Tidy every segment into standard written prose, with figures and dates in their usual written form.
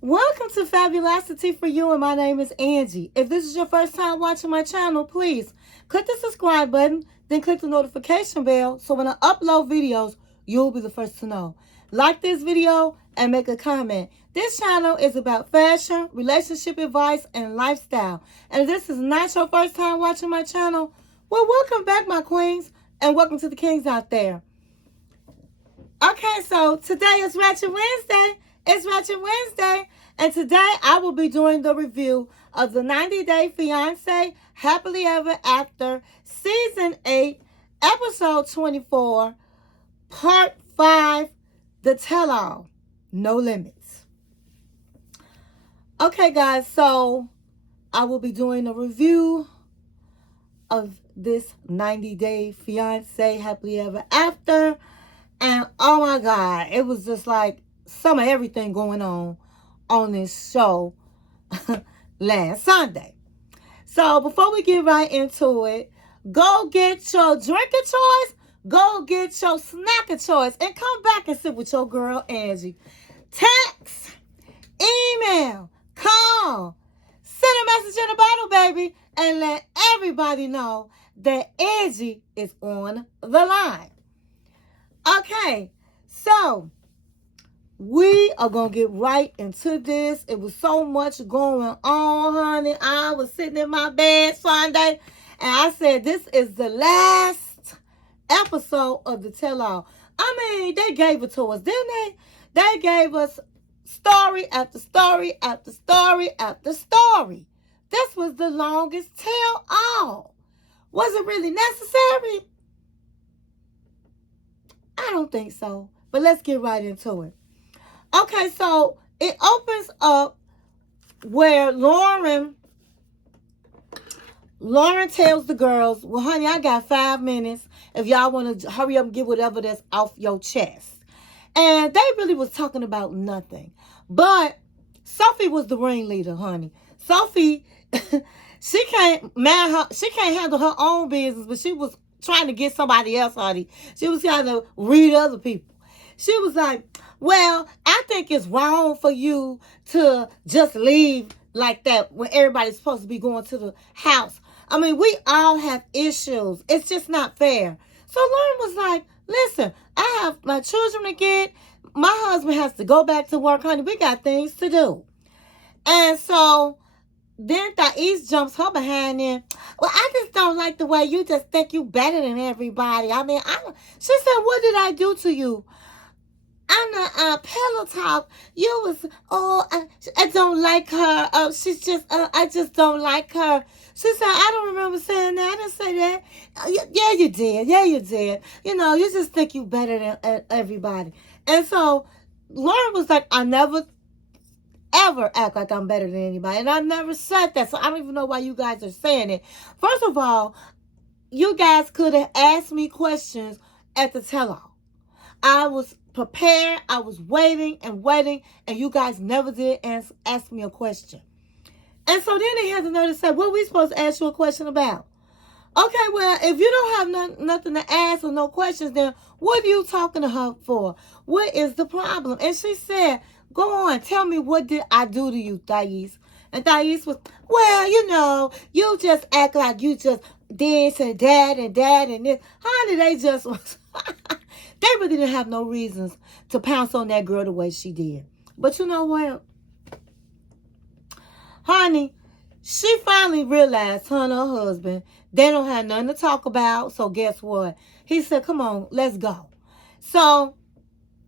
Welcome to Fabulosity For You, and my name is Angie. If this is your first time watching my channel, please click the subscribe button, then click the notification bell so when I upload videos, you'll be the first to know. Like this video and make a comment. This channel is about fashion, relationship advice, and lifestyle. And if this is not your first time watching my channel, well, welcome back, my queens, and welcome to the kings out there. Okay, so today is Ratchet Wednesday. It's Ratchet Wednesday, and today I will be doing the review of the 90-Day Fiancé Happily Ever After Season 8, Episode 24, Part 5, the Tell All, No Limits. Okay, guys, so I will be doing a review of this 90-Day Fiancé Happily Ever After, and oh my God, it was just like some of everything going on this show last Sunday. So before we get right into it, go get your drink of choice, go get your snack of choice, and come back and sit with your girl Angie. Text, email, call, send a message in a bottle, baby, and let everybody know that Angie is on the line. Okay, so we are going to get right into this. It was so much going on, honey. I was sitting in my bed Sunday, and I said, this is the last episode of the Tell All. I mean, they gave it to us, didn't they? They gave us story after story after story after story. This was the longest Tell All. Was it really necessary? I don't think so. But let's get right into it. Okay, so it opens up where Lauren tells the girls, well, honey, I got 5 minutes if y'all want to hurry up and get whatever that's off your chest. And they really was talking about nothing. But Sophie was the ringleader, honey. Sophie, she can't handle her own business, but she was trying to get somebody else, honey. She was trying to read other people. She was like, well, I think it's wrong for you to just leave like that when everybody's supposed to be going to the house. I mean, we all have issues. It's just not fair. So Lauren was like, listen, I have my children to get. My husband has to go back to work, honey. We got things to do. And so then Thais jumps her behind in. Well, I just don't like the way you just think you better than everybody. I mean, she said, what did I do to you? On the pillow talk, you was, I don't like her. She's just, I just don't like her. She said, I don't remember saying that. I didn't say that. Yeah, you did. Yeah, you did. You know, you just think you better than everybody. And so Lauren was like, I never ever act like I'm better than anybody. And I never said that. So I don't even know why you guys are saying it. First of all, you guys could have asked me questions at the tell-all. I was prepared. I was waiting, and you guys never did ask me a question. And so then they had the nerve to say, what are we supposed to ask you a question about? Okay, well, if you don't have nothing to ask or no questions, then what are you talking to her for? What is the problem? And she said, go on, tell me, what did I do to you, Thais? And Thais was, well, you know, you just act like you just this and that and that and this. Honey, they just was... They really didn't have no reasons to pounce on that girl the way she did. But you know what? Honey, she finally realized her and her husband, they don't have nothing to talk about. So guess what? He said, come on, let's go. So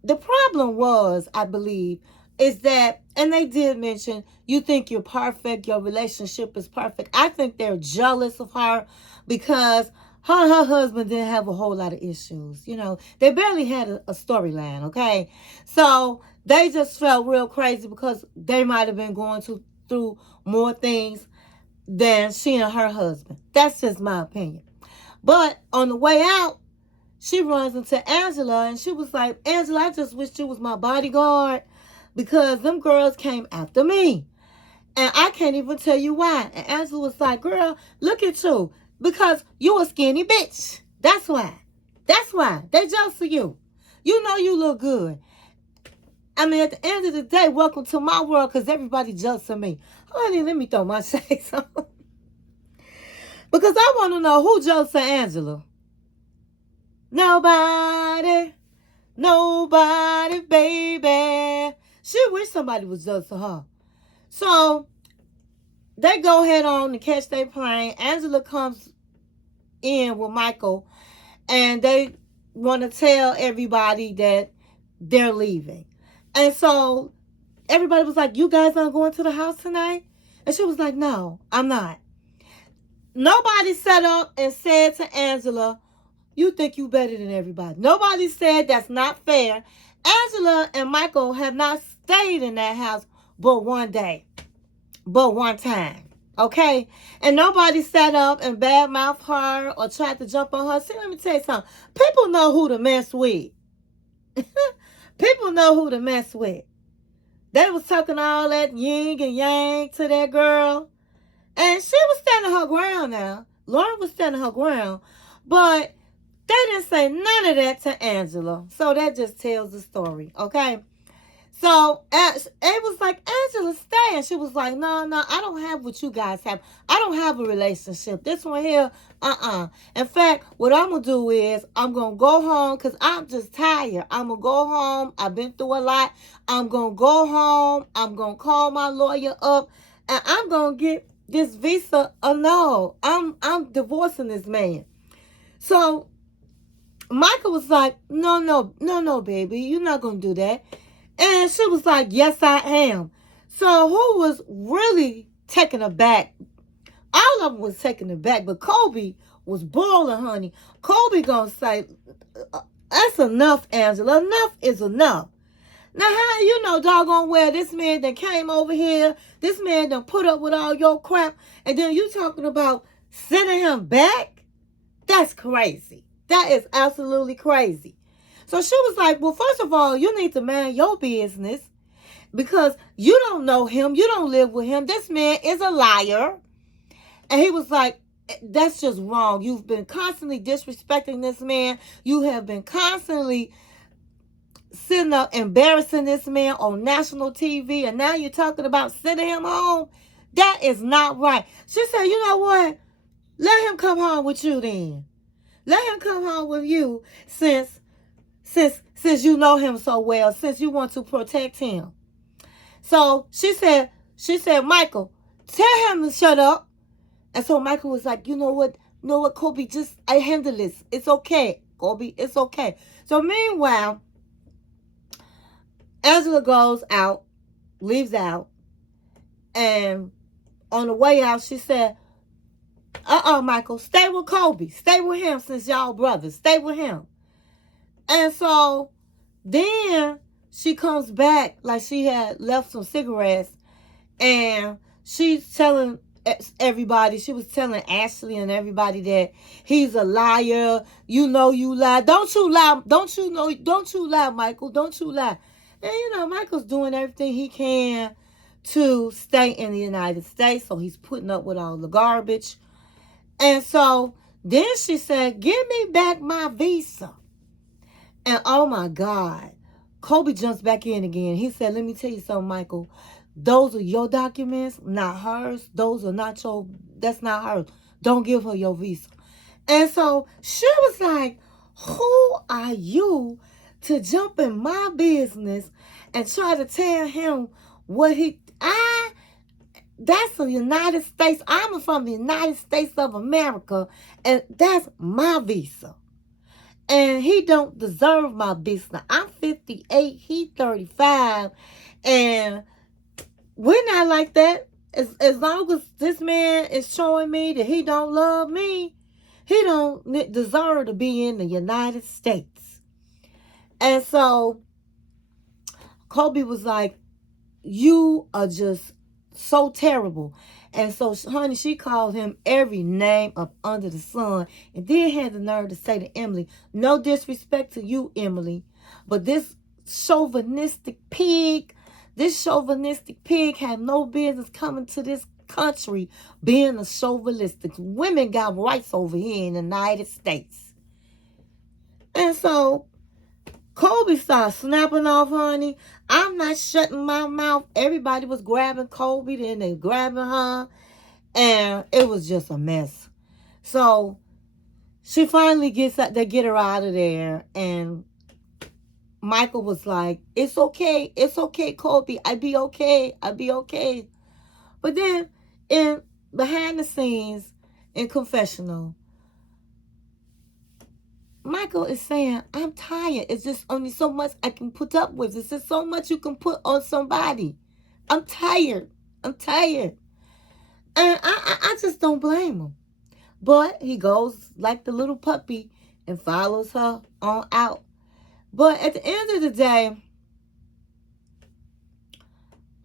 the problem was, I believe, is that, and they did mention, you think you're perfect, your relationship is perfect. I think they're jealous of her because her husband didn't have a whole lot of issues. You know, they barely had a storyline, okay? So they just felt real crazy because they might have been going through more things than she and her husband. That's just my opinion. But on the way out, she runs into Angela, and she was like, Angela, I just wish you was my bodyguard because them girls came after me. And I can't even tell you why. And Angela was like, girl, look at you. Because you a skinny bitch. That's why. That's why. They jealous of you. You know you look good. I mean, at the end of the day, welcome to my world because everybody jealous of me. Honey, let me throw my shades on. Because I want to know who jealous of Angela. Nobody. Nobody, baby. She wish somebody was jealous of her. So, they go head on to catch their plane. Angela comes in with Michael, and they want to tell everybody that they're leaving. And so, everybody was like, you guys aren't going to the house tonight? And she was like, no, I'm not. Nobody sat up and said to Angela, you think you better than everybody. Nobody said that's not fair. Angela and Michael have not stayed in that house but one day, but one time. Okay? And nobody sat up and badmouthed her or tried to jump on her. See, let me tell you something. People know who to mess with. People know who to mess with. They was talking all that yin and yang to that girl. And she was standing her ground now. Lauren was standing her ground. But they didn't say none of that to Angela. So that just tells the story, okay? So it was like, Angela, stay. And she was like, no, I don't have what you guys have. I don't have a relationship. This one here, In fact, what I'm going to do is I'm going to go home because I'm just tired. I'm going to go home. I've been through a lot. I'm going to go home. I'm going to call my lawyer up. And I'm going to get this visa annulled. I'm divorcing this man. So Michael was like, no, baby, you're not going to do that. And she was like, yes, I am. So who was really taken aback? All of them was taken aback, but Kobe was boiling, honey. Kobe going to say, that's enough, Angela. Enough is enough. Now, how you know doggone well this man that came over here, this man done put up with all your crap, and then you talking about sending him back? That's crazy. That is absolutely crazy. So she was like, well, first of all, you need to mind your business because you don't know him. You don't live with him. This man is a liar. And he was like, that's just wrong. You've been constantly disrespecting this man. You have been constantly sitting up embarrassing this man on national TV. And now you're talking about sending him home. That is not right. She said, you know what? Let him come home with you then. Let him come home with you since you know him so well, since you want to protect him. So she said, Michael, tell him to shut up. And so Michael was like, you know what, Kobe, I handle this. It's okay, Kobe, it's okay. So meanwhile, Angela goes out, leaves out, and on the way out, she said, Michael, stay with Kobe. Stay with him since y'all brothers. Stay with him. And so then she comes back like she had left some cigarettes. And she's telling everybody, she was telling Ashley and everybody that he's a liar. You know you lie. Don't you lie. Don't you lie, Michael. Don't you lie. And Michael's doing everything he can to stay in the United States. So he's putting up with all the garbage. And so then she said, give me back my visa. And oh my God, Kobe jumps back in again. He said, let me tell you something, Michael. Those are your documents, not hers. That's not hers. Don't give her your visa. And so she was like, who are you to jump in my business and try to tell him what that's the United States. I'm from the United States of America, and that's my visa. And he don't deserve my visa. I'm 58, he 35, and we're not like that. As long as this man is showing me that he don't love me, he don't deserve to be in the United States. And so Kobe was like, you are just so terrible. And so, honey, she called him every name up under the sun and then had the nerve to say to Emily, no disrespect to you, Emily, but this chauvinistic pig had no business coming to this country being a chauvinistic. Women got rights over here in the United States. And so Kobe started snapping off, honey. I'm not shutting my mouth. Everybody was grabbing Kobe, then they grabbing her, and it was just a mess. So she finally gets out, they get her out of there, and Michael was like, it's okay, Kobe, I be okay. But then, in behind the scenes, in confessional, Michael is saying, I'm tired. It's just only so much I can put up with. It's just so much you can put on somebody. I'm tired. I'm tired. And I just don't blame him. But he goes like the little puppy and follows her on out. But at the end of the day,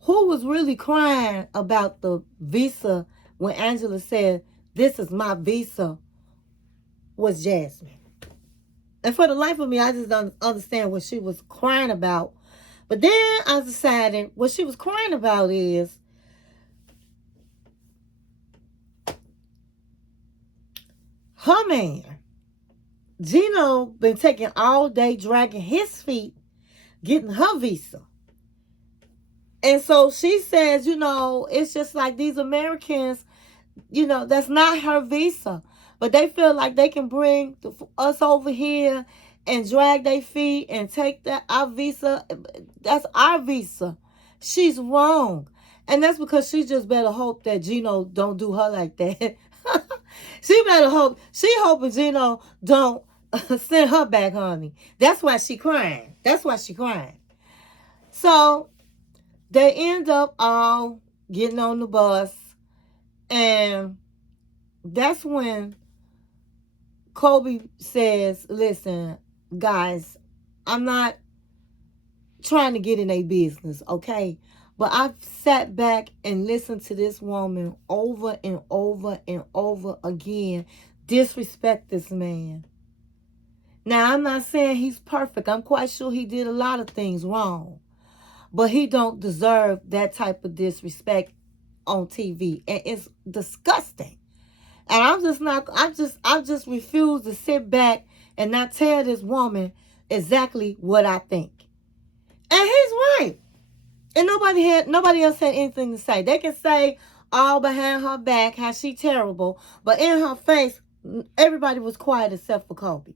who was really crying about the visa when Angela said, this is my visa, was Jasmine. And for the life of me, I just don't understand what she was crying about. But then I decided what she was crying about is her man, Gino, been taking all day, dragging his feet, getting her visa. And so she says, it's just like these Americans, that's not her visa. But they feel like they can bring us over here and drag their feet and take our visa. That's our visa. She's wrong. And that's because she just better hope that Gino don't do her like that. She better hope. She hoping Gino don't send her back, honey. That's why she crying. So they end up all getting on the bus. And that's when Kobe says, listen, guys, I'm not trying to get in a business, okay? But I've sat back and listened to this woman over and over and over again disrespect this man. Now, I'm not saying he's perfect. I'm quite sure he did a lot of things wrong. But he don't deserve that type of disrespect on TV. And it's disgusting. And I just refuse to sit back and not tell this woman exactly what I think. And he's right. And nobody else had anything to say. They can say all behind her back how she terrible, but in her face, everybody was quiet except for Kobe.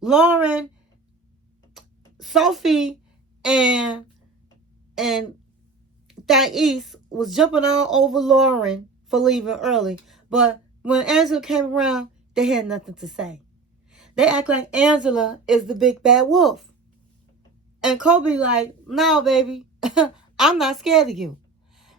Lauren, Sophie, and Thais was jumping all over Lauren for leaving early. But when Angela came around, they had nothing to say. They act like Angela is the big bad wolf. And Kobe like, no, baby, I'm not scared of you.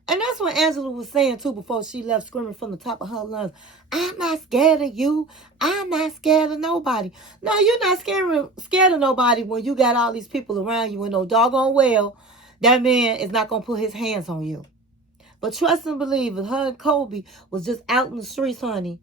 And that's what Angela was saying, too, before she left, screaming from the top of her lungs. I'm not scared of you. I'm not scared of nobody. No, you're not scared of nobody when you got all these people around you and no doggone well that man is not going to put his hands on you. But trust and believe, if her and Kobe was just out in the streets, honey,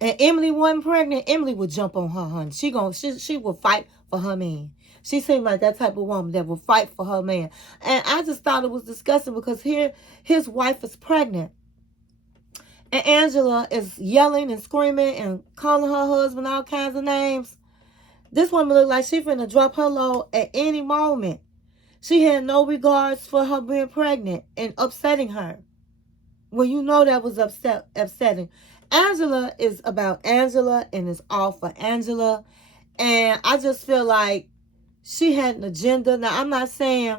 and Emily wasn't pregnant, Emily would jump on her, honey. She would fight for her man. She seemed like that type of woman that would fight for her man. And I just thought it was disgusting because here his wife is pregnant. And Angela is yelling and screaming and calling her husband all kinds of names. This woman looked like she finna drop her load at any moment. She had no regards for her being pregnant and upsetting her. Well, you know that was upsetting. Angela is about Angela and it's all for Angela. And I just feel like she had an agenda. Now, I'm not saying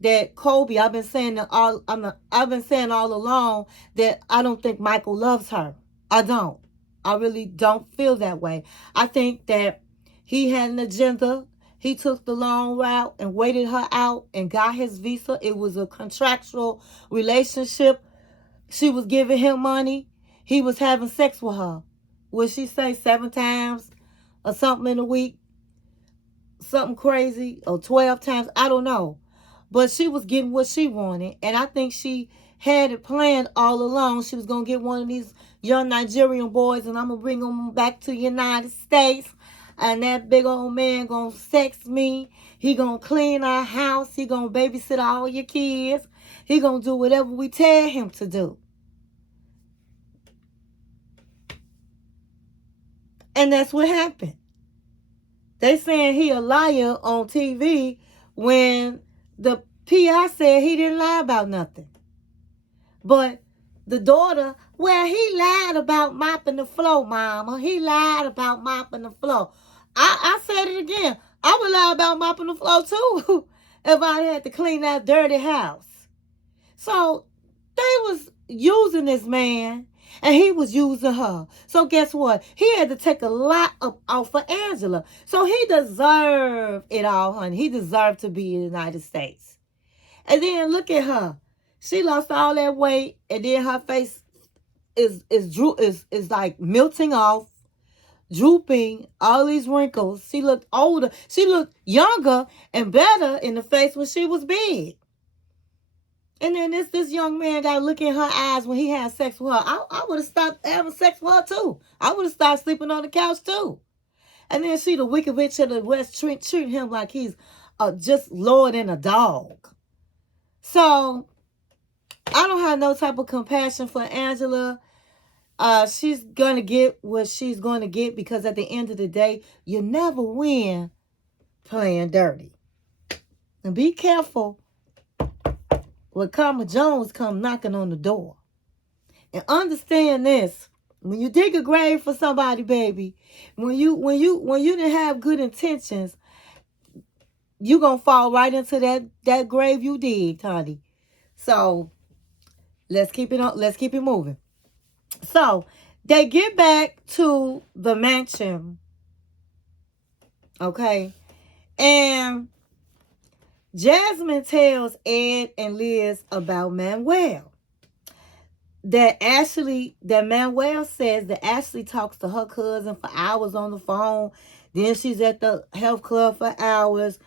that Kobe, I've been saying all along that I don't think Michael loves her. I don't. I really don't feel that way. I think that he had an agenda. He took the long route and waited her out and got his visa. It was a contractual relationship. She was giving him money. He was having sex with her. Would she say 7 times or something in a week? Something crazy, or 12 times, I don't know. But she was getting what she wanted, and I think she had it planned all along. She was going to get one of these young Nigerian boys, and I'm going to bring them back to the United States, and that big old man going to sex me. He going to clean our house. He going to babysit all your kids. He going to do whatever we tell him to do. And that's what happened. They saying he a liar on TV when the PI said he didn't lie about nothing. But the daughter, well, he lied about mopping the floor, mama. He lied about mopping the floor. I said it again. I would lie about mopping the floor too if I had to clean that dirty house. So they was using this man and he was using her. So guess what? He had to take a lot off for Angela. So he deserved it all, honey. He deserved to be in the United States. And then look at her. She lost all that weight, and then her face is like melting off, drooping, all these wrinkles. She looked older. She looked younger and better in the face when she was big. And then this young man got to look in her eyes when he had sex with her. I would have stopped having sex with her too. I would have started sleeping on the couch too. And then see the wicked witch of the West treat him like he's just lower than a dog. So I don't have no type of compassion for Angela. She's going to get what she's going to get because at the end of the day, you never win playing dirty. And be careful when Karma Jones come knocking on the door. And understand this. When you dig a grave for somebody, baby, when you didn't have good intentions, you going to fall right into that grave you digged, honey. So let's keep it moving. So they get back to the mansion. Okay. And Jasmine tells Ed and Liz about Manuel. That Manuel says that Ashley talks to her cousin for hours on the phone. Then she's at the health club for hours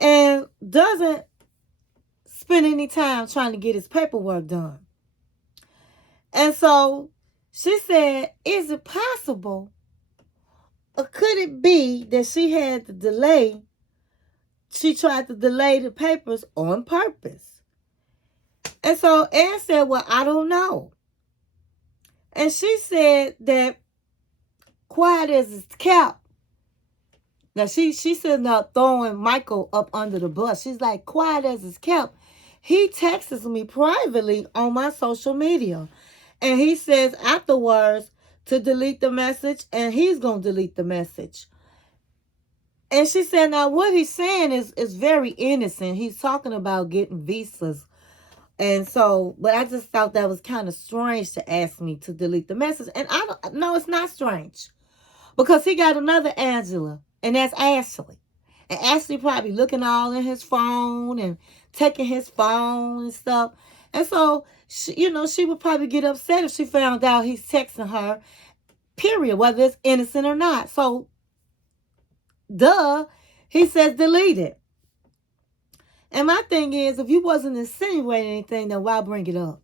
and doesn't spend any time trying to get his paperwork done. And so she said, is it possible or could it be that she had to delay? She tried to delay the papers on purpose. And so Ann said, well, I don't know. And she said that quiet as it's kept. Now she's sitting up throwing Michael up under the bus. She's like, quiet as it's kept. He texts me privately on my social media. And he says afterwards to delete the message, and he's going to delete the message. And she said, now what he's saying is very innocent. He's talking about getting visas. And so, but I just thought that was kind of strange to ask me to delete the message. And no, it's not strange. Because he got another Angela, and that's Ashley. And Ashley probably looking all in his phone and taking his phone and stuff. And so, she would probably get upset if she found out he's texting her, period, whether it's innocent or not. So, he says delete it. And my thing is, if you wasn't insinuating anything, then why bring it up?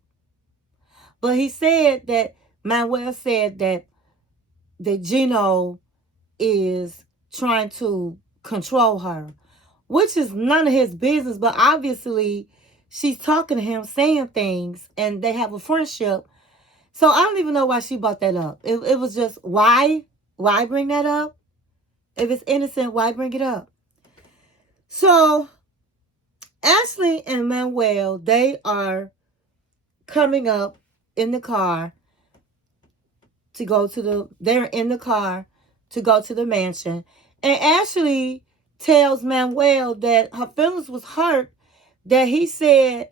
But he said that, Manuel said that Gino is trying to control her, which is none of his business. But obviously, she's talking to him, saying things, and they have a friendship. So I don't even know why she brought that up. It was just, why bring that up? If it's innocent, why bring it up? So Ashley and Manuel, they are coming up in the car they're in the car to go to the mansion. And Ashley tells Manuel that her feelings was hurt, that he said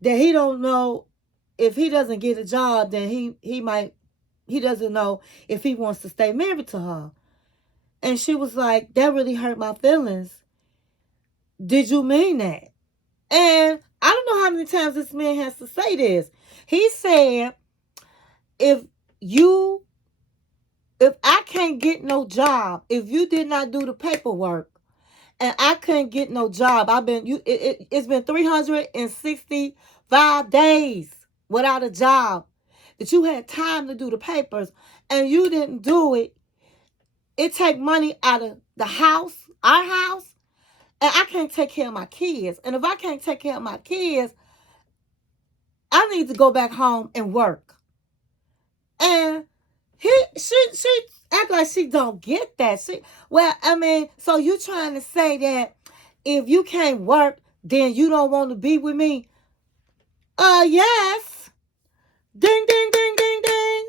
that he don't know if he doesn't get a job, then he doesn't know if he wants to stay married to her. And she was like, that really hurt my feelings. Did you mean that? And I don't know how many times this man has to say this. He said, if I can't get no job, if you did not do the paperwork, and I couldn't get no job, it's been 365 days without a job, that you had time to do the papers, and you didn't do it. It take money out of the house, our house, and I can't take care of my kids. And if I can't take care of my kids, I need to go back home and work. And She act like she don't get that. So you trying to say that if you can't work, then you don't want to be with me? Yes. Ding, ding, ding, ding, ding.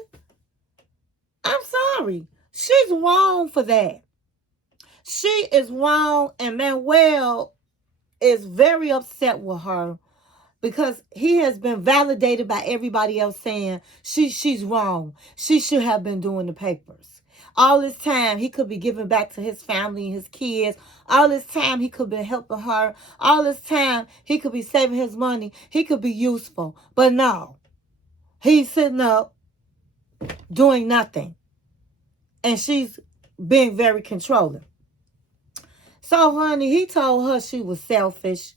I'm sorry. She's wrong for that. She is wrong, and Manuel is very upset with her because he has been validated by everybody else saying she's wrong. She should have been doing the papers. All this time, he could be giving back to his family and his kids. All this time, he could be helping her. All this time, he could be saving his money. He could be useful. But no, he's sitting up doing nothing. And she's being very controlling. So, honey, he told her she was selfish.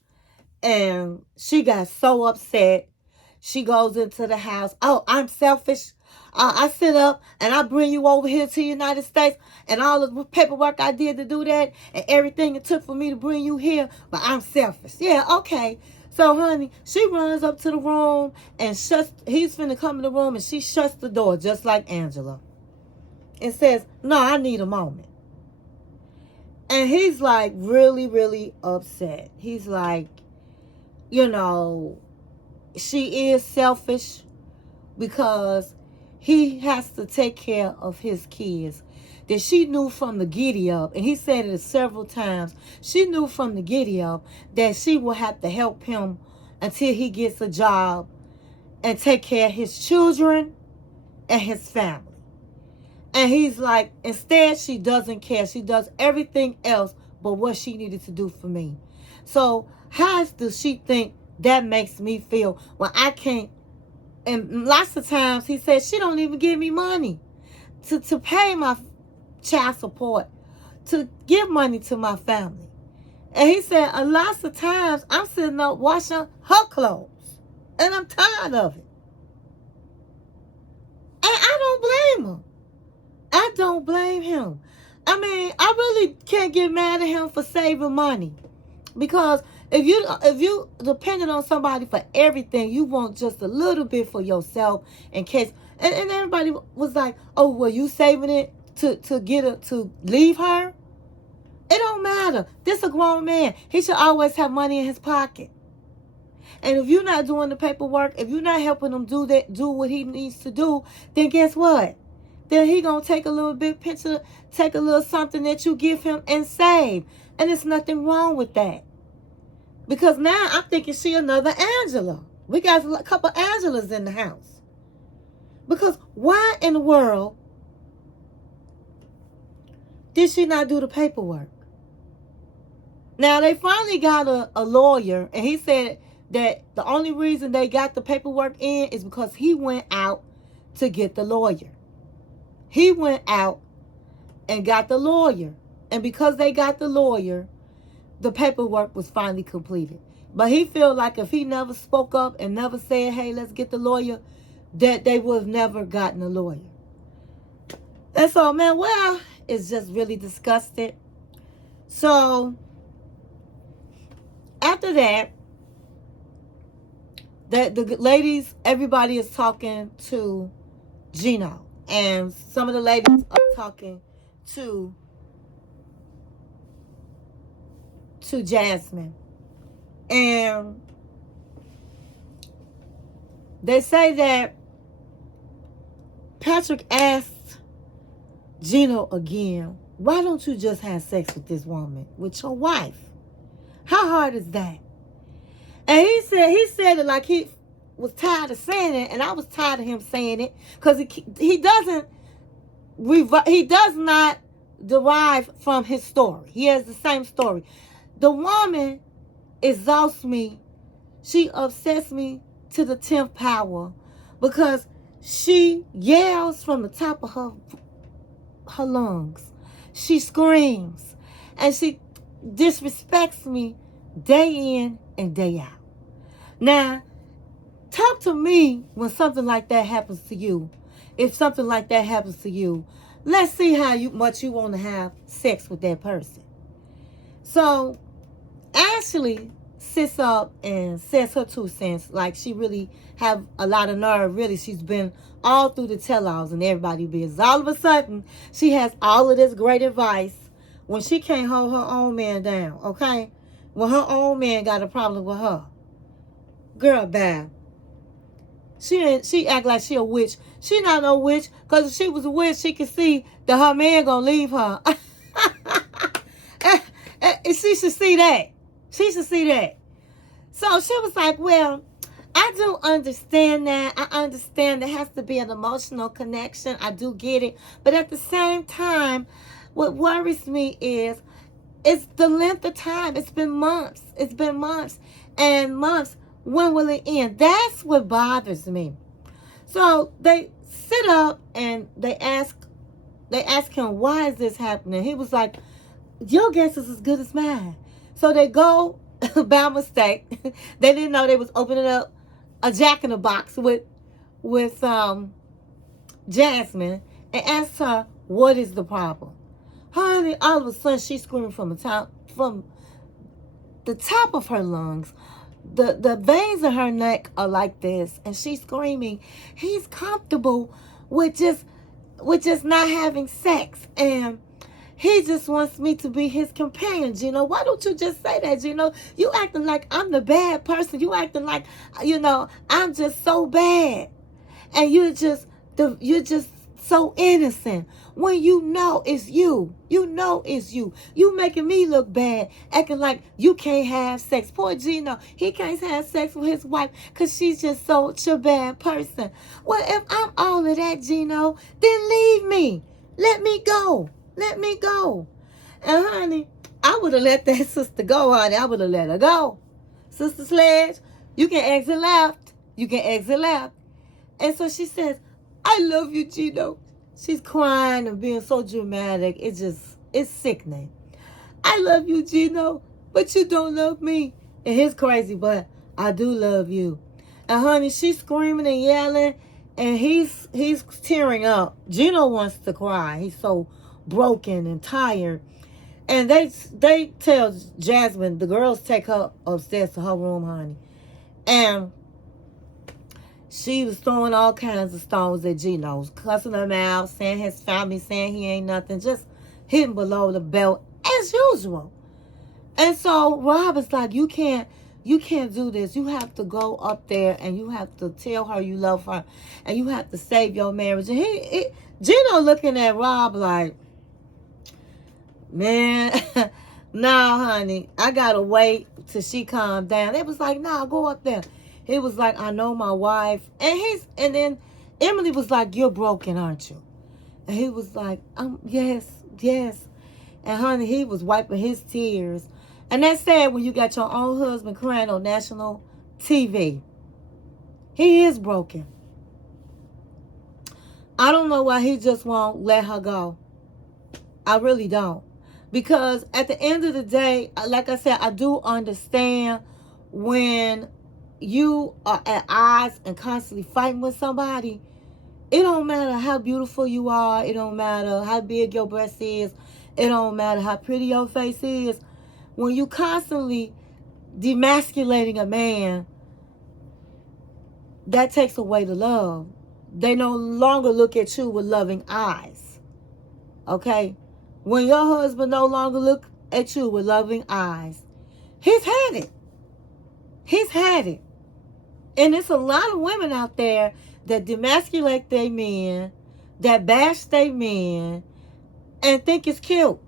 And she got so upset. She goes into the house. Oh, I'm selfish. I sit up and I bring you over here to the United States and all the paperwork I did to do that and everything it took for me to bring you here, but I'm selfish. Yeah, okay. So, honey, she runs up to the room and he's finna come in the room and she shuts the door just like Angela and says, no, I need a moment. And he's like really, really upset. He's like, you know, she is selfish because he has to take care of his kids. That she knew from the giddy up, and he said it several times, she knew from the giddy up that she will have to help him until he gets a job and take care of his children and his family. And he's like, instead, she doesn't care. She does everything else but what she needed to do for me. So how does she think that makes me feel when I can't? And lots of times he said she don't even give me money to pay my child support, to give money to my family. And he said lots of times I'm sitting up washing her clothes. And I'm tired of it. And I don't blame him. I don't blame him. I mean, I really can't get mad at him for saving money. Because if you dependent on somebody for everything, you want just a little bit for yourself in case. And everybody was like, oh, well, you saving it to get her to leave her? It don't matter. This a grown man. He should always have money in his pocket. And if you're not doing the paperwork, if you're not helping him do what he needs to do, then guess what? Then he gonna take a little bit picture, take a little something that you give him and save. And there's nothing wrong with that. Because now I'm thinking she another Angela. We got a couple Angelas in the house. Because why in the world did she not do the paperwork? Now they finally got a lawyer, and he said that the only reason they got the paperwork in is because he went out to get the lawyer. He went out and got the lawyer. And because they got the lawyer, the paperwork was finally completed. But he felt like if he never spoke up and never said, hey, let's get the lawyer, that they would have never gotten a lawyer. And so, man, well, it's just really disgusted. So, after that, the ladies, everybody is talking to Gino. And some of the ladies are talking to Jasmine. And they say that Patrick asked Gino again, why don't you just have sex with this woman, with your wife? How hard is that? And he said it like he was tired of saying it, and I was tired of him saying it, because he does not derive from his story. He has the same story. The woman exhausts me. She upsets me to the 10th power because she yells from the top of her lungs. She screams and she disrespects me day in and day out. Now, talk to me when something like that happens to you. If something like that happens to you, let's see how much you want to have sex with that person. So, Ashley sits up and says her 2 cents. Like, she really have a lot of nerve. Really, she's been all through the tell-alls and everybody business. All of a sudden, she has all of this great advice when she can't hold her own man down, okay? When her own man got a problem with her. Girl, bad. She act like she a witch. She not no witch, because if she was a witch, she could see that her man gonna leave her. She should see that. She should see that. So she was like, well, I do understand that. I understand there has to be an emotional connection. I do get it. But at the same time, what worries me is it's the length of time. It's been months. It's been months and months. When will it end? That's what bothers me. So they sit up and they ask him, why is this happening? He was like, your guess is as good as mine. So they go by mistake. They didn't know they was opening up a jack-in-the-box with Jasmine, and asked her, what is the problem? Honey, all of a sudden she's screaming from the top of her lungs. The veins in her neck are like this, and she's screaming, he's comfortable with just not having sex, and he just wants me to be his companion. Gino, why don't you just say that, Gino? You acting like I'm the bad person. You acting like, I'm just so bad. And you're just so innocent. When you know it's you. You know it's you. You making me look bad. Acting like you can't have sex. Poor Gino. He can't have sex with his wife because she's just such a bad person. Well, if I'm all of that, Gino, then leave me. Let me go. Let me go. And honey, I would have let that sister go, honey. I would have let her go. Sister Sledge, you can exit left. You can exit left. And so she says, I love you, Gino. She's crying and being so dramatic. It's sickening. I love you, Gino, but you don't love me. And he's crazy, but I do love you. And honey, she's screaming and yelling, and he's tearing up. Gino wants to cry. He's so broken and tired. And they tell Jasmine, the girls take her upstairs to her room, honey. And she was throwing all kinds of stones at Gino, cussing him out, saying his family, saying he ain't nothing, just hitting below the belt as usual. And so Rob is like, you can't do this. You have to go up there and you have to tell her you love her, and you have to save your marriage. And Gino looking at Rob like, man, nah, honey, I gotta wait till she calmed down. It was like, nah, go up there. He was like, I know my wife. And then Emily was like, you're broken, aren't you? And he was like, yes. And honey, he was wiping his tears. And that's sad when you got your own husband crying on national TV. He is broken. I don't know why he just won't let her go. I really don't. Because at the end of the day, like I said, I do understand when you are at odds and constantly fighting with somebody. It don't matter how beautiful you are. It don't matter how big your breast is. It don't matter how pretty your face is. When you constantly demasculating a man, that takes away the love. They no longer look at you with loving eyes. Okay? When your husband no longer look at you with loving eyes, he's had it. He's had it. And there's a lot of women out there that demasculate their men, that bash their men, and think it's cute.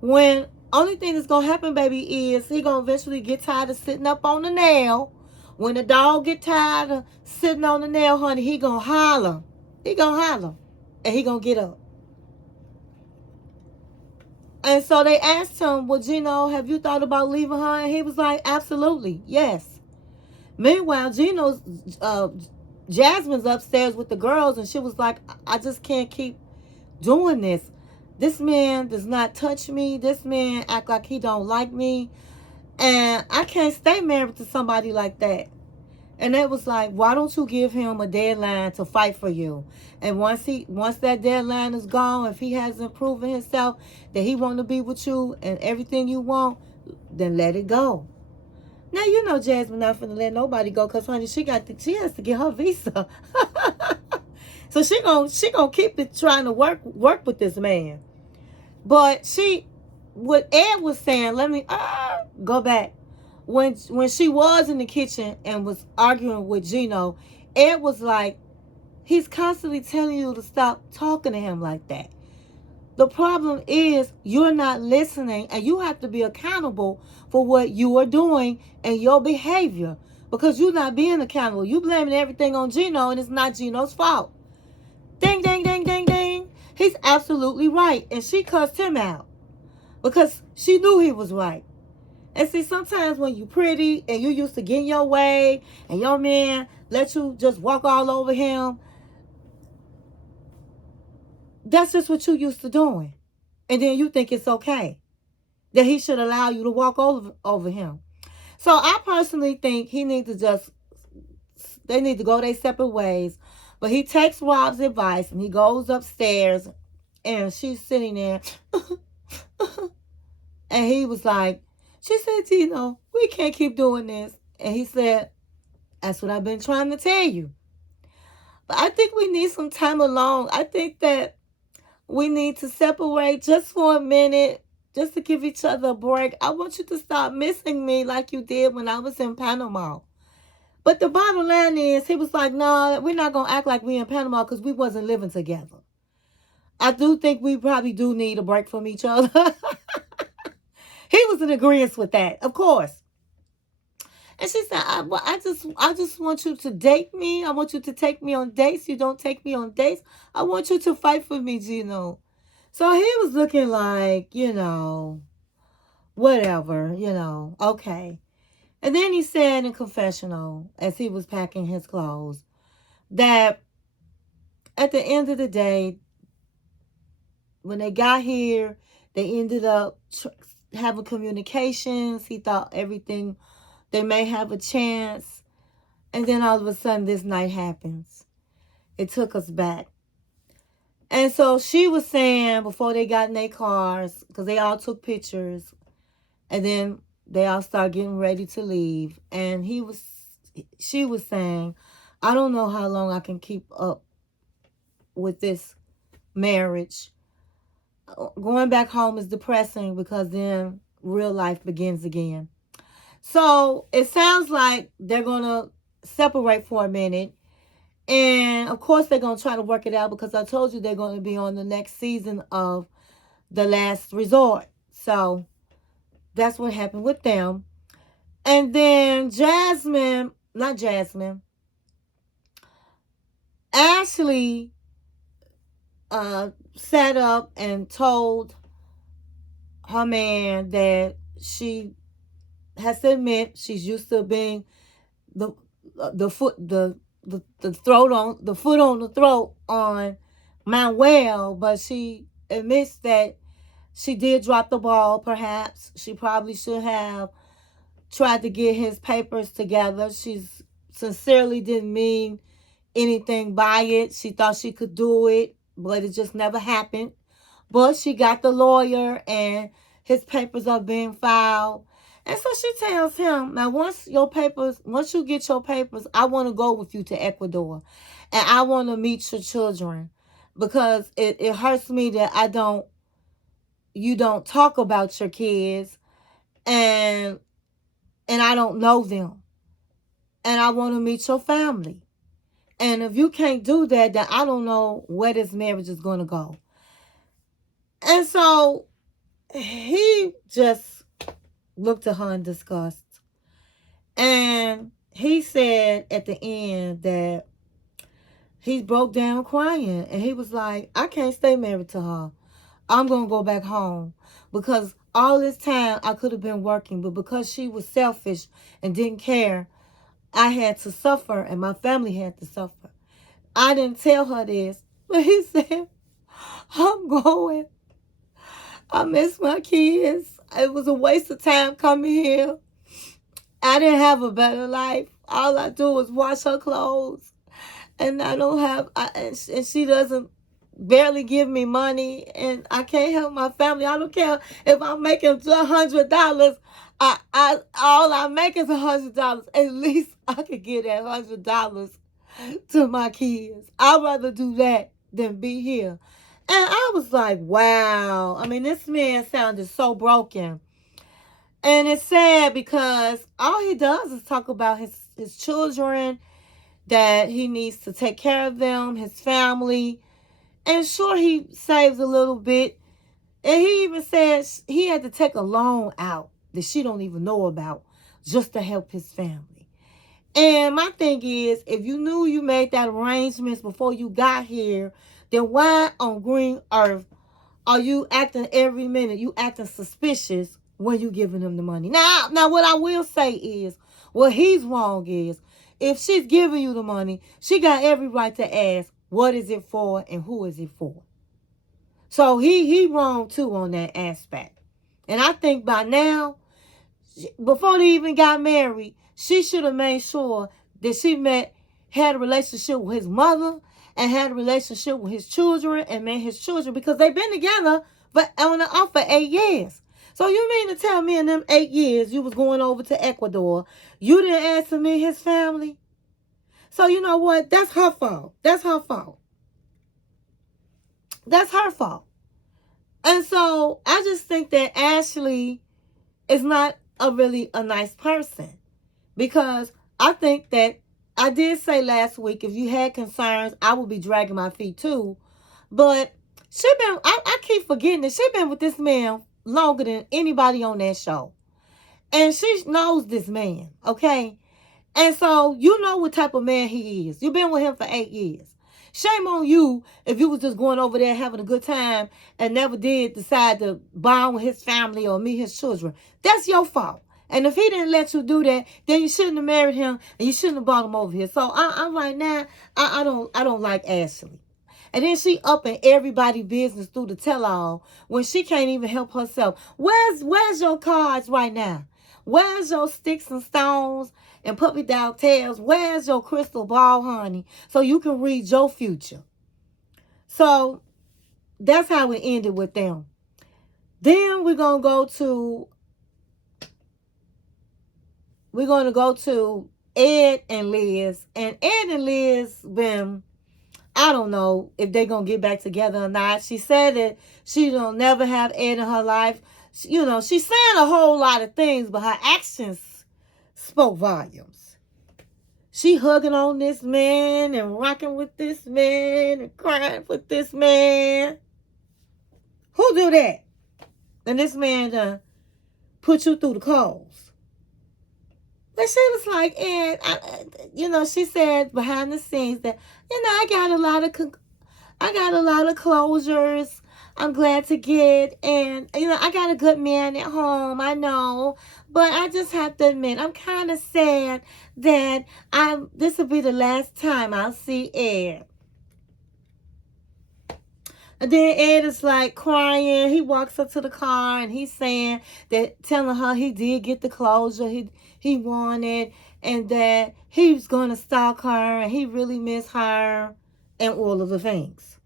When only thing that's going to happen, baby, is he going to eventually get tired of sitting up on the nail. When the dog get tired of sitting on the nail, honey, he going to holler. He going to holler. And he going to get up. And so they asked him, well, Gino, have you thought about leaving her? And he was like, absolutely, yes. Meanwhile, Jasmine's upstairs with the girls, and she was like, I just can't keep doing this. This man does not touch me. This man act like he don't like me. And I can't stay married to somebody like that. And it was like, why don't you give him a deadline to fight for you? And once that deadline is gone, if he hasn't proven himself that he want to be with you and everything you want, then let it go. Now, you know Jasmine not finna let nobody go because, honey, she has to get her visa. So she gonna keep it trying to work with this man. But what Ed was saying, let me go back. When she was in the kitchen and was arguing with Gino, Ed was like, he's constantly telling you to stop talking to him like that. The problem is you're not listening, and you have to be accountable for what you are doing and your behavior, because you're not being accountable. You blaming everything on Gino, and it's not Gino's fault. Ding, ding, ding, ding, ding. He's absolutely right. And she cussed him out because she knew he was right. And see, sometimes when you pretty and you used to getting your way and your man let you just walk all over him, that's just what you used to doing. And then you think it's okay that he should allow you to walk over him. So I personally think they need to go their separate ways. But he takes Rob's advice and he goes upstairs and she's sitting there. And he was like, she said, Gino, we can't keep doing this. And he said, that's what I've been trying to tell you. But I think we need some time alone. I think that we need to separate just for a minute, just to give each other a break. I want you to stop missing me like you did when I was in Panama. But the bottom line is, he was like, no, we're not going to act like we in Panama because we wasn't living together. I do think we probably do need a break from each other. He was in agreement with that, of course. And she said, I just want you to date me. I want you to take me on dates. You don't take me on dates. I want you to fight for me, Gino. So he was looking like, whatever, okay. And then he said in confessional, as he was packing his clothes, that at the end of the day, when they got here, they ended up having communications. He thought everything, they may have a chance. And then all of a sudden, this night happens. It took us back. And so she was saying, before they got in their cars, because they all took pictures, and then they all started getting ready to leave. And she was saying, I don't know how long I can keep up with this marriage. Going back home is depressing because then real life begins again. So it sounds like they're going to separate for a minute. And of course they're going to try to work it out, because I told you they're going to be on the next season of The Last Resort. So that's what happened with them. And then Ashley sat up and told her man that she has to admit she's used to being the foot on the throat on Manuel, but she admits that she did drop the ball. Perhaps she probably should have tried to get his papers together. She sincerely didn't mean anything by it. She thought she could do it, but it just never happened. But she got the lawyer and his papers are being filed. And so she tells him, now once you get your papers, I want to go with you to Ecuador. And I want to meet your children, because it hurts me that you don't talk about your kids, and I don't know them. And I want to meet your family. And if you can't do that, then I don't know where this marriage is going to go. And so he just looked at her in disgust. And he said at the end that he broke down crying. And he was like, I can't stay married to her. I'm going to go back home. Because all this time I could have been working. But because she was selfish and didn't care, I had to suffer and my family had to suffer. I didn't tell her this. But he said, I'm going. I miss my kids. It was a waste of time coming here. I didn't have a better life. All I do is wash her clothes. And I don't have, and she doesn't barely give me money. And I can't help my family. I don't care if I'm making $100. all I make is $100. At least I could give that $100 to my kids. I'd rather do that than be here. And I was like, wow. I mean, this man sounded so broken. And it's sad because all he does is talk about his children, that he needs to take care of them, his family. And sure, he saves a little bit. And he even says he had to take a loan out that she don't even know about just to help his family. And my thing is, if you knew you made that arrangements before you got here, then why on green earth are you acting every minute? You acting suspicious when you giving him the money. Now what I will say is, what he's wrong is, if she's giving you the money, she got every right to ask, what is it for and who is it for? So he wrong too on that aspect. And I think by now, before they even got married, she should have made sure that she had a relationship with his mother and had a relationship with his children and met his children, because they've been together on and off for 8 years. So you mean to tell me in them 8 years you was going over to Ecuador, you didn't ask to meet his family? So you know what? That's her fault. That's her fault. That's her fault. And so I just think that Ashley is not really a nice person, because I think that I did say last week, if you had concerns, I would be dragging my feet too. But I keep forgetting that she been with this man longer than anybody on that show. And she knows this man, okay? And so you know what type of man he is. You've been with him for 8 years. Shame on you if you was just going over there having a good time and never did decide to bond with his family or meet his children. That's your fault. And if he didn't let you do that, then you shouldn't have married him and you shouldn't have brought him over here. So I'm right now, I don't like Ashley. And then she up in everybody's business through the tell-all when she can't even help herself. Where's your cards right now? Where's your sticks and stones and puppy dog tails? Where's your crystal ball, honey? So you can read your future. So that's how it ended with them. Then we're going to go to Ed and Liz. And Ed and Liz been, I don't know if they're going to get back together or not. She said that she don't never have Ed in her life. You know, she's saying a whole lot of things, but her actions spoke volumes. She hugging on this man and rocking with this man and crying with this man. Who do that? And this man put you through the coals. But she was like, and she said behind the scenes that, I got a lot of closures I'm glad to get, and I got a good man at home, I know, but I just have to admit I'm kind of sad that this will be the last time I'll see Ed. And then Ed is like crying. He walks up to the car and he's saying that, telling her he did get the closure he wanted, and that he was going to stalk her and he really missed her and all of the things.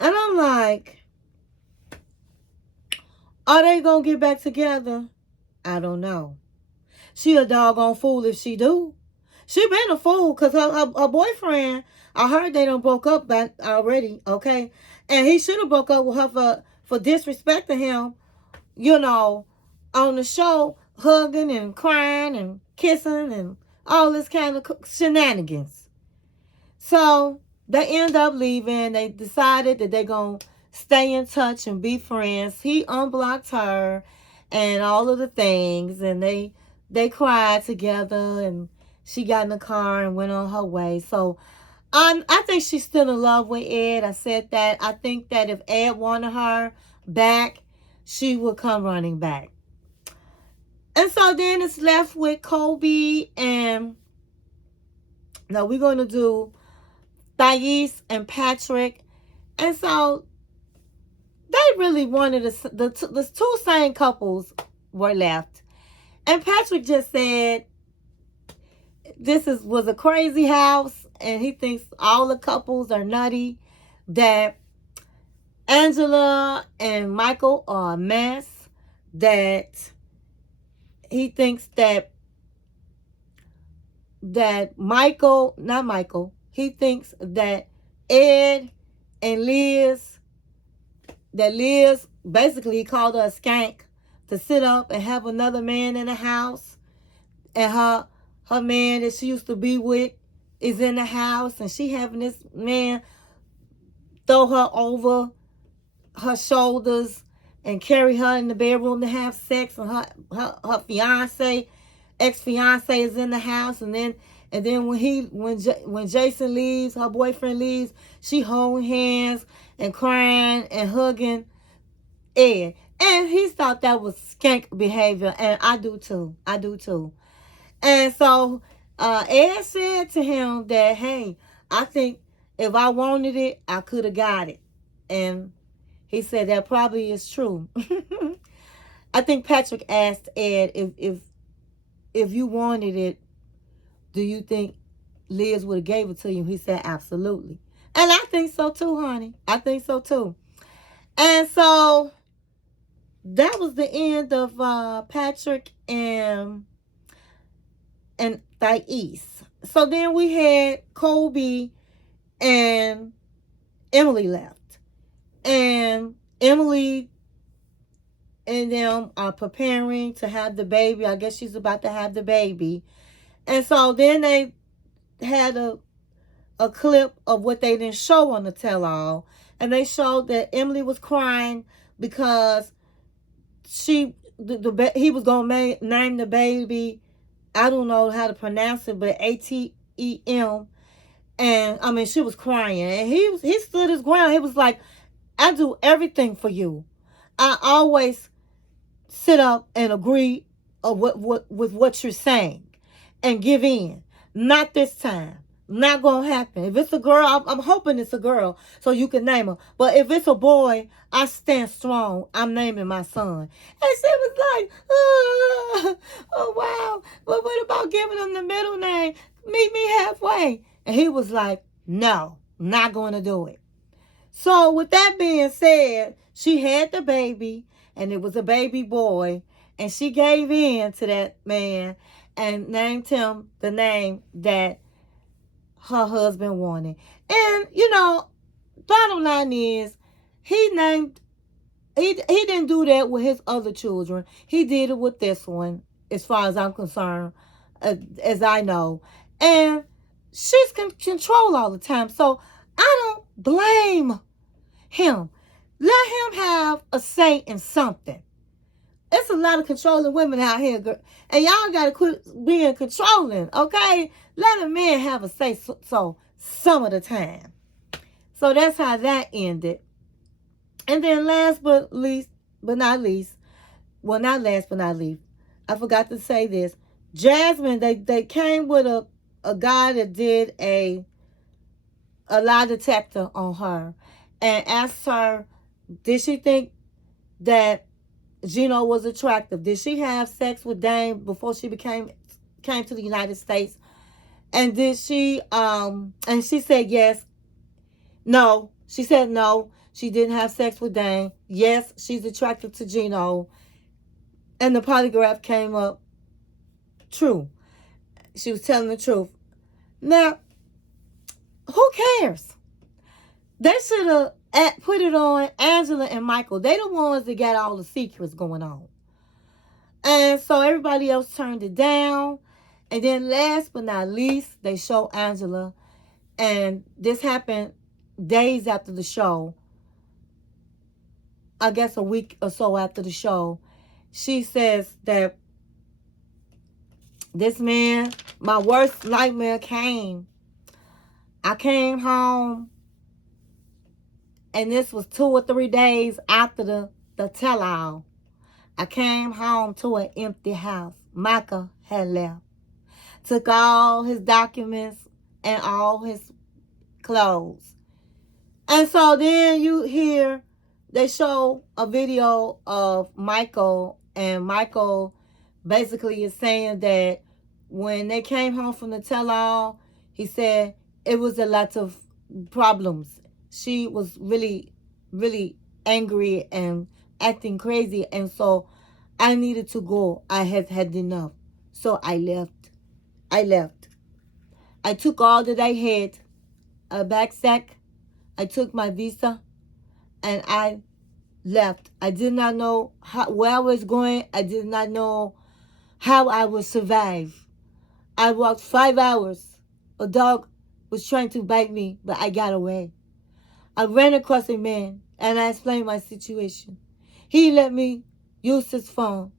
And I'm like, are they going to get back together? I don't know. She a doggone fool if she do. She been a fool because her boyfriend, I heard they done broke up back already, okay? And he should have broke up with her for disrespecting him, on the show, hugging and crying and kissing and all this kind of shenanigans. So they end up leaving. They decided that they're going to stay in touch and be friends. He unblocked her and all of the things, and they cried together, and she got in the car and went on her way. So I think she's still in love with Ed. I said that. I think that if Ed wanted her back, she would come running back. And so then it's left with Kobe, and now we're going to do Thais and Patrick. And so they really wanted the two same couples were left. And Patrick just said this was a crazy house, and he thinks all the couples are nutty, that Angela and Michael are a mess, that he thinks that not Michael, he thinks that Ed and Liz, that Liz, basically he called her a skank to sit up and have another man in the house, and her man that she used to be with is in the house, and she having this man throw her over her shoulders and carry her in the bedroom to have sex, and her fiance, ex-fiance, is in the house, and then when Jason leaves, her boyfriend leaves, she holding hands and crying and hugging Ed. And he thought that was skank behavior, and I do too. And so Ed said to him that, hey, I think if I wanted it, I could have got it. And he said that probably is true. I think Patrick asked Ed if you wanted it, do you think Liz would have gave it to you? He said absolutely. And I think so too, honey. I think so too. And so that was the end of Patrick and Thais. So then we had Kobe and Emily left. And Emily and them are preparing to have the baby. I guess she's about to have the baby. And so then they had a clip of what they didn't show on the tell-all. And they showed that Emily was crying because he was going to name the baby, I don't know how to pronounce it, but ATEM. And I mean, she was crying, and he stood his ground. He was like, I do everything for you. I always sit up and agree with what you're saying and give in. Not this time. Not gonna happen. If it's a girl, I'm hoping it's a girl so you can name her. But if it's a boy, I stand strong. I'm naming my son. And she was like, oh wow. But what about giving him the middle name? Meet me halfway. And he was like, no, not going to do it. So with that being said, she had the baby, and it was a baby boy, and she gave in to that man and named him the name that her husband wanted. And, bottom line is, he didn't do that with his other children. He did it with this one, as far as I'm concerned, as I know. And she's control all the time. So I don't blame him. Let him have a say in something. There's a lot of controlling women out here, girl. And y'all got to quit being controlling, okay? Let a man have a say so some of the time. So that's how that ended. And then last but not least, I forgot to say this. Jasmine, they came with a guy that did a lie detector on her and asked her, did she think that Gino was attractive? Did she have sex with Dame before she came to the United States? And did she and she said yes. No. She said no. She didn't have sex with Dame. Yes, she's attracted to Gino. And the polygraph came up true. She was telling the truth. Now, who cares? They should have put it on Angela and Michael. They the ones that got all the secrets going on. And so everybody else turned it down. And then last but not least, they show Angela. And this happened days after the show. I guess a week or so after the show. She says that this man, my worst nightmare came. I came home, and this was 2 or 3 days after the tell-all. I came home to an empty house. Micah had left. Took all his documents and all his clothes. And so then you hear, they show a video of Michael, and Michael basically is saying that when they came home from the tell-all, he said it was a lot of problems. She was really, really angry and acting crazy. And so I needed to go. I had had enough. So I left. I left. I took all that I had, a backpack. I took my visa and I left. I did not know where I was going. I did not know how I would survive. I walked 5 hours. A dog was trying to bite me, but I got away. I ran across a man and I explained my situation. He let me use his phone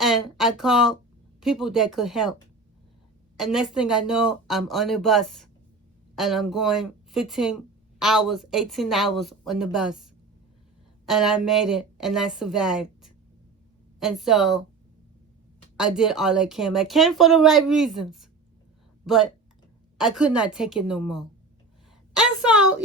and I called people that could help. And next thing I know, I'm on a bus and I'm going 15 hours, 18 hours on the bus. And I made it and I survived. And so I did all I can. I came for the right reasons, but I could not take it no more. And so,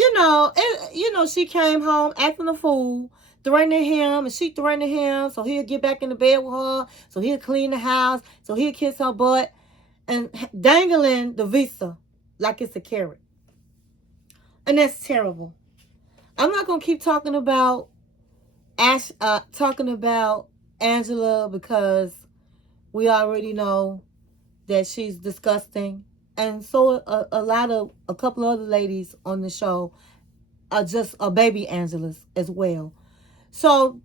she came home acting a fool, threatening him, and she threatening him, so he'll get back in the bed with her, so he'll clean the house, so he'll kiss her butt, and dangling the visa like it's a carrot. And that's terrible. I'm not gonna keep talking about Angela because we already know that she's disgusting. And so a couple of other ladies on the show are just baby Angelas as well. So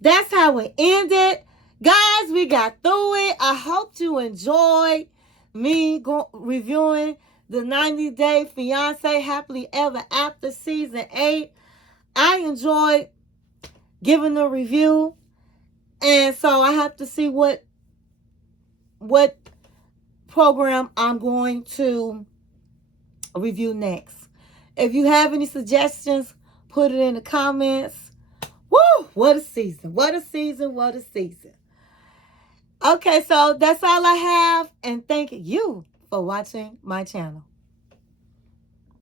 that's how we ended. Guys, we got through it. I hope you enjoyed me reviewing the 90-Day Fiancé Happily Ever After Season 8. I enjoyed giving the review. And so I have to see what program I'm going to review next. If you have any suggestions, put it in the comments. Woo! What a season. What a season. What a season. Okay, so that's all I have. And thank you for watching my channel.